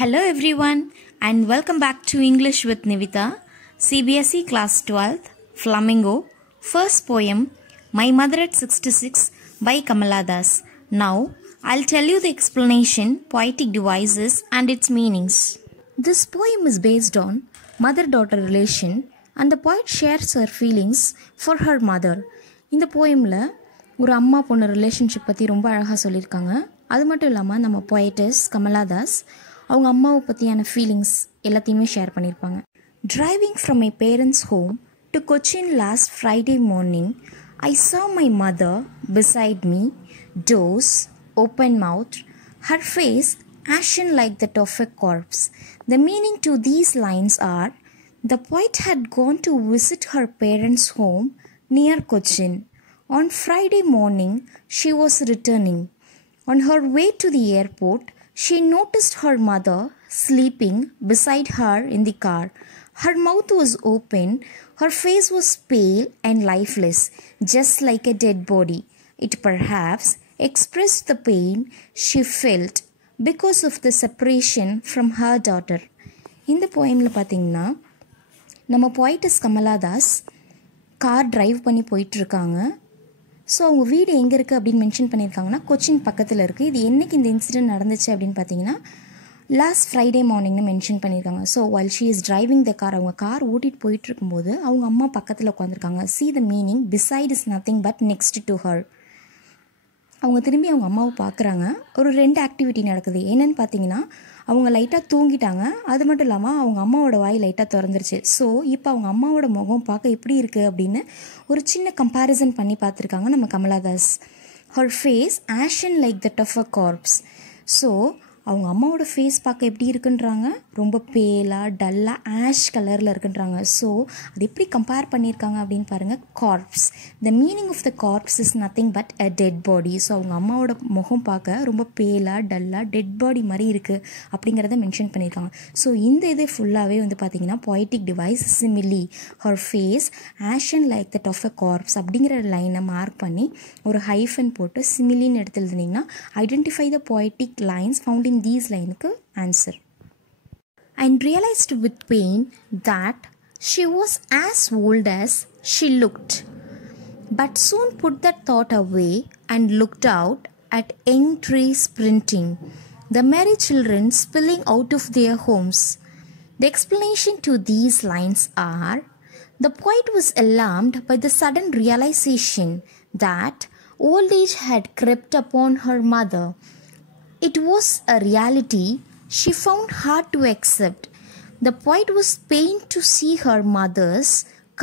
Hello everyone and welcome back to English with Nivita, CBSE Class 12th, Flamingo, first poem, My Mother at 66 by Kamala Das. Now, I'll tell you the explanation, poetic devices and its meanings. This poem is based on mother-daughter relation and the poet shares her feelings for her mother. இந்த போயமில் ஒரு அம்மா பொண்ணு relationship பற்றி ரொம்ப அழகாக சொல்லியிருக்காங்க. அது மட்டும் இல்லாமல் நம்ம poetess கமலா தாஸ் அவங்க அம்மாவை பற்றியான ஃபீலிங்ஸ் எல்லாத்தையுமே ஷேர் பண்ணியிருப்பாங்க. Driving from my parents' home to Cochin last Friday morning, I saw my mother beside me, doors, open mouth, her face ashen like that of a corpse. The meaning to these lines are, the poet had gone to visit her parents' home near Cochin. On Friday morning, she was returning. On her way to the airport, she noticed her mother sleeping beside her in the car. Her mouth was open, her face was pale and lifeless, just like a dead body. It perhaps expressed the pain she felt because of the separation from her daughter. இந்த போயமில் பார்த்திங்கன்னா நம்ம poetess Kamala Das car drive பண்ணி போயிட்டுருக்காங்க. So அவங்க வீடு எங்கே இருக்குது அப்படின்னு மென்ஷன் பண்ணியிருக்காங்கன்னா கொச்சின் பக்கத்தில் இருக்குது. இது என்றைக்கு இந்த இன்சிடென்ட் நடந்துச்சு அப்படின்னு பார்த்தீங்கன்னா லாஸ்ட் ஃப்ரைடே மார்னிங்னு மென்ஷன் பண்ணியிருக்காங்க. So while she is driving the car, அவங்க கார் ஓட்டிகிட்டு போயிட்டுருக்கும்போது அவங்க அம்மா பக்கத்தில் உட்காந்துருக்காங்க. see the meaning, beside is nothing but next to her. அவங்க திரும்பி அவங்க அம்மாவை பார்க்குறாங்க. ஒரு 2 ஆக்டிவிட்டி நடக்குது. என்னென்னு பார்த்தீங்கன்னா அவங்க லைட்டாக தூங்கிட்டாங்க. அது மட்டும் இல்லாமல் அவங்க அம்மாவோட வாய் லைட்டாக திறந்துருச்சு. ஸோ இப்போ அவங்க அம்மாவோட முகம் பார்க்க எப்படி இருக்குது அப்படின்னு ஒரு சின்ன கம்பேரிசன் பண்ணி பார்த்துருக்காங்க நம்ம Kamala Das. Her face ashen like that of a corpse. So அவங்க அம்மாவோட ஃபேஸ் பார்க்க எப்படி இருக்குன்றாங்க, ரொம்ப பேலாக டல்லாக ஆஷ் கலரில் இருக்குன்றாங்க. ஸோ அது எப்படி கம்பேர் பண்ணியிருக்காங்க அப்படின்னு பாருங்கள், corpse. The meaning of the corpse is nothing but a dead body. So அவங்க அம்மாவோட முகம் பார்க்க ரொம்ப பேலாக டல்லாக டெட் பாடி மாதிரி இருக்குது அப்படிங்கிறத மென்ஷன் பண்ணியிருக்காங்க. ஸோ இந்த இது ஃபுல்லாகவே வந்து பார்த்திங்கன்னா poetic device simile, her face ashen like that of a corpse அப்படிங்கிற லைனை மார்க் பண்ணி ஒரு ஹைஃபன் போட்டு சிமிலின்னு எடுத்து எழுதுனீங்கன்னா identify the poetic lines found in these lines answer. And realized with pain that she was as old as she looked, but soon put that thought away and looked out at young trees sprinting, the merry children spilling out of their homes. The explanation to these lines are, the poet was alarmed by the sudden realization that old age had crept upon her mother. It was a reality she found hard to accept. The poet was pained to see her mother's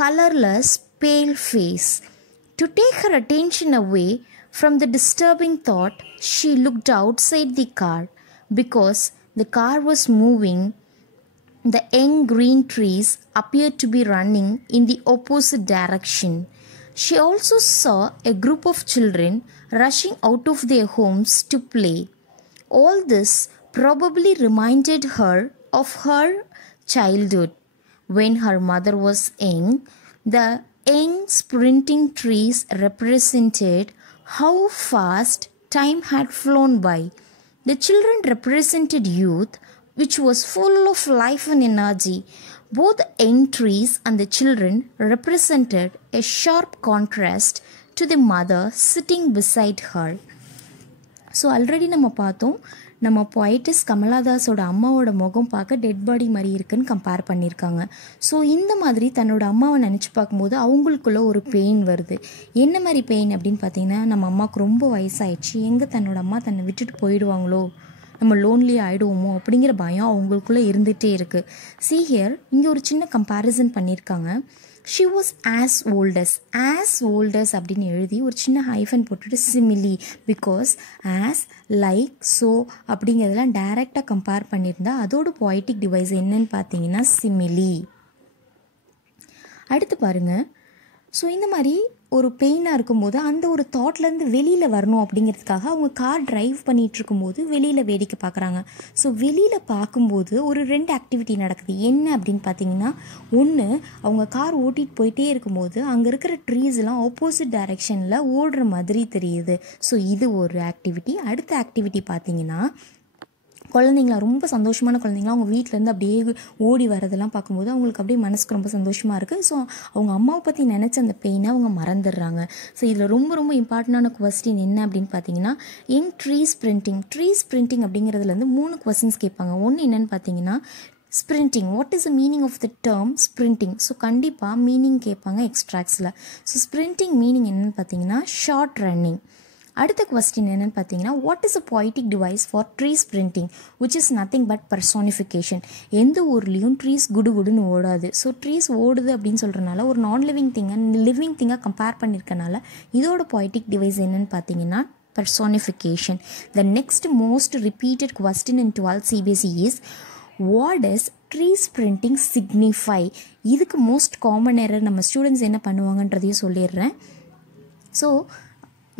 colorless, pale face. To take her attention away from the disturbing thought, she looked outside the car. Because the car was moving, the young green trees appeared to be running in the opposite direction. She also saw a group of children rushing out of their homes to play. All this probably reminded her of her childhood. When her mother was young, the young sprinting trees represented how fast time had flown by. The children represented youth, which was full of life and energy. Both the young trees and the children represented a sharp contrast to the mother sitting beside her. So already நம்ம பார்த்தோம், நம்ம poetess Kamala தாஸோட அம்மாவோட முகம் பார்க்க dead body மாதிரி இருக்குன்னு compare பண்ணியிருக்காங்க. So இந்த மாதிரி தன்னோட அம்மாவை நினச்சி பார்க்கும்போது அவங்களுக்குள்ள ஒரு பெயின் வருது. என்ன மாதிரி பெயின் அப்படின்னு பார்த்தீங்கன்னா, நம்ம அம்மாவுக்கு ரொம்ப வயசாயிடுச்சு, எங்கே தன்னோட அம்மா தன்னை விட்டுட்டு போயிடுவாங்களோ, நம்ம லோன்லி ஆகிடுவோமோ அப்படிங்கிற பயம் அவங்களுக்குள்ளே இருந்துகிட்டே இருக்குது. see here, இங்கே ஒரு சின்ன கம்பேரிசன் பண்ணியிருக்காங்க. she was as old as அப்படின்னு எழுதி ஒரு சின்ன ஹைஃபன் போட்டுட்டு simile, because as, like, so அப்படிங்கிறதெல்லாம் டைரெக்டாக கம்பேர் பண்ணியிருந்தா அதோட poetic device என்னன்னு பார்த்தீங்கன்னா simile. அடுத்து பாருங்கள், ஸோ இந்த மாதிரி ஒரு பெயினாக இருக்கும்போது அந்த ஒரு தாட்லேருந்து வெளியில் வரணும் அப்படிங்கிறதுக்காக அவங்க கார் டிரைவ் பண்ணிகிட்டு இருக்கும்போது வெளியில் வேடிக்கை பார்க்குறாங்க. ஸோ வெளியில் பார்க்கும்போது ஒரு 2 ஆக்டிவிட்டி நடக்குது. என்ன அப்படின்னு பார்த்தீங்கன்னா, ஒன்று, அவங்க கார் ஓட்டிகிட்டு போயிட்டே இருக்கும்போது அங்கே இருக்கிற ட்ரீஸ் எல்லாம் ஆப்போசிட் டைரெக்ஷனில் ஓடுற மாதிரி தெரியுது. ஸோ இது ஒரு ஆக்டிவிட்டி. அடுத்த ஆக்டிவிட்டி பார்த்தீங்கன்னா, குழந்தைங்களா ரொம்ப சந்தோஷமான குழந்தைங்களா அவங்க வீட்டிலேருந்து அப்படியே ஓடி வரதெல்லாம் பார்க்கும்போது அவங்களுக்கு அப்படியே மனசுக்கு ரொம்ப சந்தோஷமாக இருக்குது. ஸோ அவங்க அம்மாவை பற்றி நினச்ச அந்த பெயினை அவங்க மறந்துடுறாங்க. ஸோ இதில் ரொம்ப ரொம்ப இம்பார்ட்டண்டான கொஸ்டின் என்ன அப்படின்னு பார்த்தீங்கன்னா, ட்ரீ ஸ்ப்ரிண்டிங் அப்படிங்கிறதுலேருந்து 3 கொஸ்டின்ஸ் கேட்பாங்க. ஒன்று என்னென்னு பார்த்தீங்கன்னா, sprinting, what is the meaning of the term sprinting? So கண்டிப்பாக மீனிங் கேட்பாங்க எக்ஸ்ட்ராக்ஸில். ஸோ ஸ்ப்ரிண்டிங் மீனிங் என்னென்னு பார்த்தீங்கன்னா ஷார்ட் ரன்னிங். அடுத்த கொஸ்டின் என்னென்னு பார்த்தீங்கன்னா, what is a poetic device for tree sprinting which is nothing but personification? எந்த ஊர்லேயும் ட்ரீஸ் குடுன்னு ஓடாது. ஸோ ட்ரீஸ் ஓடுது அப்படின்னு சொல்கிறனால ஒரு நான் லிவிங் திங்காக கம்பேர் பண்ணியிருக்கனால இதோட poetic டிவைஸ் என்னென்னு பார்த்தீங்கன்னா personification. The next most repeated question in 12th CBSE is, what does tree sprinting signify? இதுக்கு மோஸ்ட் காமன் எரர் நம்ம ஸ்டூடெண்ட்ஸ் என்ன பண்ணுவாங்கன்றதையும் சொல்லிடுறேன். ஸோ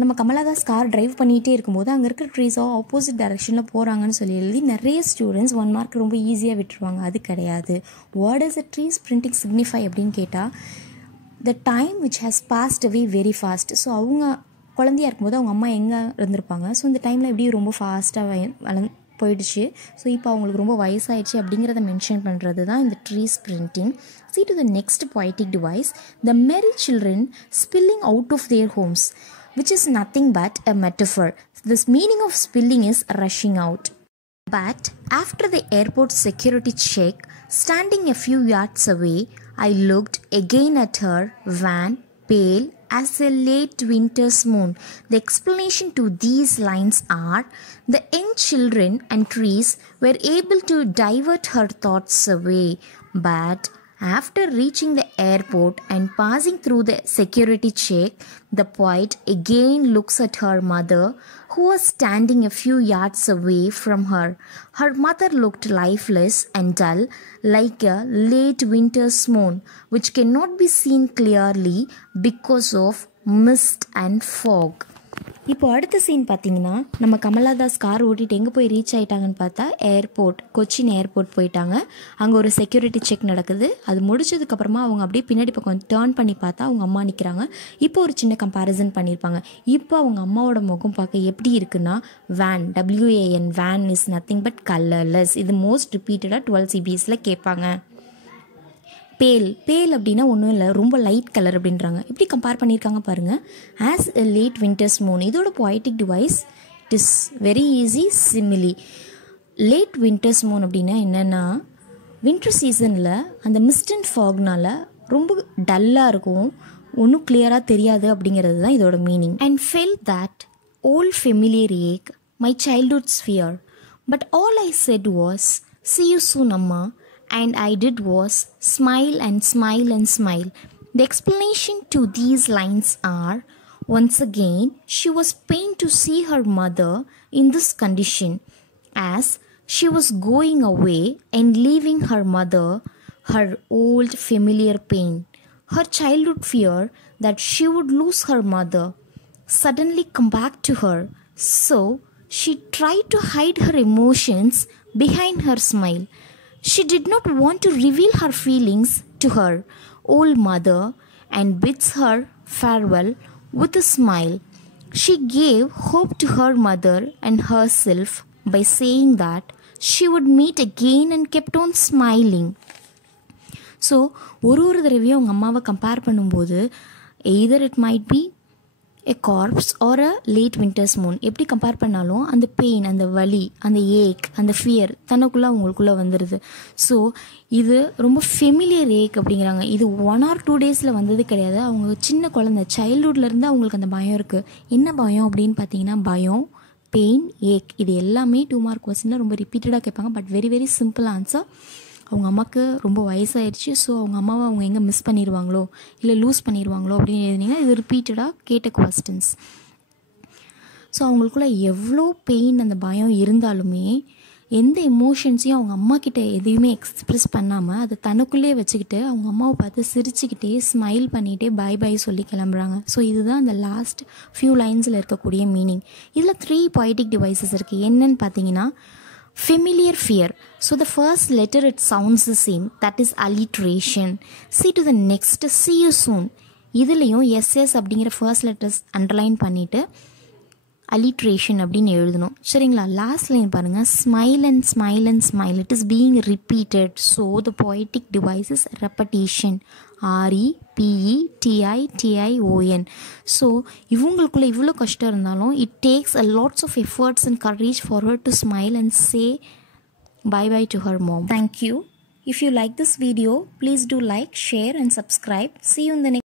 நம்ம கமலாதாஸ் கார் டிரைவ் பண்ணிகிட்டே இருக்கும்போது அங்கே இருக்கிற ட்ரீஸோ ஆப்போசிட் டைரெக்ஷனில் போகிறாங்கன்னு சொல்லி எழுதி நிறைய ஸ்டூடெண்ட்ஸ் 1 மார்க் ரொம்ப ஈஸியாக விட்டுருவாங்க. அது கிடையாது. What is a tree sprinting signify அப்படின்னு கேட்டால், the time which has past away very fast. So அவங்க குழந்தையாக இருக்கும்போது அவங்க அம்மா எங்கே இருந்திருப்பாங்க, ஸோ இந்த டைமில் எப்படி ரொம்ப ஃபாஸ்ட்டாக போயிடுச்சு, ஸோ இப்போ அவங்களுக்கு ரொம்ப வயசாயிடுச்சு அப்படிங்கிறத மென்ஷன் பண்ணுறது தான் இந்த tree sprinting. See to the next poetic device, the merry children spilling out of their homes, which is nothing but a metaphor. This meaning of spilling is rushing out. But after the airport security check, standing a few yards away, I looked again at her, wan, pale as a late winter's moon. The explanation to these lines are, the young children and trees were able to divert her thoughts away, but after reaching the airport and passing through the security check, the poet again looks at her mother, who was standing a few yards away from her. Her mother looked lifeless and dull, like a late winter's moon, which cannot be seen clearly because of mist and fog. இப்போ அடுத்த scene பார்த்தீங்கன்னா, நம்ம Kamala Das car ஓட்டிகிட்டு எங்கே போய் reach ஆகிட்டாங்கன்னு பார்த்தா Cochin airport போயிட்டாங்க. அங்கே ஒரு செக்யூரிட்டி செக் நடக்குது. அது முடிச்சதுக்கப்புறமா அவங்க அப்படியே பின்னாடி பக்கம் டேர்ன் பண்ணி பார்த்தா அவங்க அம்மா நிற்கிறாங்க. இப்போ ஒரு சின்ன கம்பேரிசன் பண்ணியிருப்பாங்க. இப்போ அவங்க அம்மாவோட முகம் பார்க்க எப்படி இருக்குன்னா, van, van is nothing but colourless. இது மோஸ்ட் ரிப்பீட்டடாக 12 CBSல கேட்பாங்க. பேல் அப்படின்னா ஒன்றும் இல்லை, ரொம்ப லைட் கலர் அப்படின்றாங்க. எப்படி கம்பேர் பண்ணியிருக்காங்க பாருங்கள். As a late winter's Moon, இதோட poetic device it is very easy, simile. Late winter's Moon அப்படின்னா என்னென்னா, வின்டர் சீசனில் அந்த மிஸ்ட் அண்ட் ஃபாக்னால் ரொம்ப டல்லாக இருக்கும், ஒன்றும் கிளியராக தெரியாது அப்படிங்கிறது தான் இதோட meaning. And felt that old familiar ache, my childhood's fear, but all I said was, see you soon அம்மா, and I did was smile and smile and smile. The explanation to these lines are, once again she was pained to see her mother in this condition, as she was going away and leaving her mother her old familiar pain, her childhood fear that she would lose her mother suddenly come back to her. So she tried to hide her emotions behind her smile. She did not want to reveal her feelings to her old mother and bids her farewell with a smile. She gave hope to her mother and herself by saying that she would meet again and kept on smiling. So ஒரு தடவையும் அவங்க அம்மாவை compare பண்ணும்போது either it might be a corpse or a late winter's moon, எப்படி compare பண்ணாலும் அந்த pain, அந்த வலி, அந்த ஏக், அந்த ஃபியர் தனக்குள்ளே அவங்களுக்குள்ளே வந்துடுது. ஸோ இது ரொம்ப ஃபெமிலியர் ஏக் அப்படிங்கிறாங்க. இது 1 or 2 டேஸில் வந்தது கிடையாது. அவங்க சின்ன குழந்தை சைல்ட்ஹுட்லேருந்து அவங்களுக்கு அந்த பயம் இருக்குது. என்ன பயம் அப்படின்னு பார்த்தீங்கன்னா, பயம், பெயின், ஏக், இது எல்லாமே 2 மார்க் கொஸ்டினில் ரொம்ப ரிப்பீட்டடாக கேட்பாங்க. But very very simple answer. அவங்க அம்மாவுக்கு ரொம்ப வயசாகிடுச்சு, ஸோ அவங்க அம்மாவை அவங்க எங்கே மிஸ் பண்ணிடுவாங்களோ இல்லை லூஸ் பண்ணிடுவாங்களோ அப்படின்னு எழுதினீங்கன்னா இது ரிப்பீட்டடாக கேட்ட கொஸ்டின்ஸ். ஸோ அவங்களுக்குள்ள எவ்வளோ பெயின், அந்த பயம் இருந்தாலுமே எந்த எமோஷன்ஸையும் அவங்க அம்மா கிட்ட எதையுமே எக்ஸ்ப்ரெஸ் பண்ணாமல் அதை தனக்குள்ளே வச்சுக்கிட்டு அவங்க அம்மாவை பார்த்து சிரிச்சுக்கிட்டே ஸ்மைல் பண்ணிகிட்டே பை பை சொல்லி கிளம்புறாங்க. ஸோ இதுதான் அந்த லாஸ்ட் ஃபியூ லைன்ஸில் இருக்கக்கூடிய மீனிங். இதில் 3 poetic டிவைசஸ் இருக்குது. என்னன்னு பார்த்தீங்கன்னா, familiar fear. So the first letter it sounds the same, that is alliteration. See to the next, see you soon. இதுலேயும் எஸ்எஸ் அப்படிங்கிற ஃபர்ஸ்ட் லெட்டர்ஸ் அண்டர்லைன் பண்ணிவிட்டு அலிட்ரேஷன் அப்படின்னு எழுதணும். சரிங்களா? லாஸ்ட் லைன் பாருங்கள், smile and smile and smile, it is being repeated. So the poetic device is repetition. REPETITION. So இவங்களுக்குள்ளே இவ்வளோ கஷ்டம் இருந்தாலும் it takes a lots of efforts and courage for her to smile and say bye-bye to her mom. Thank you. If you like this video, please do like, share and subscribe. See you in the next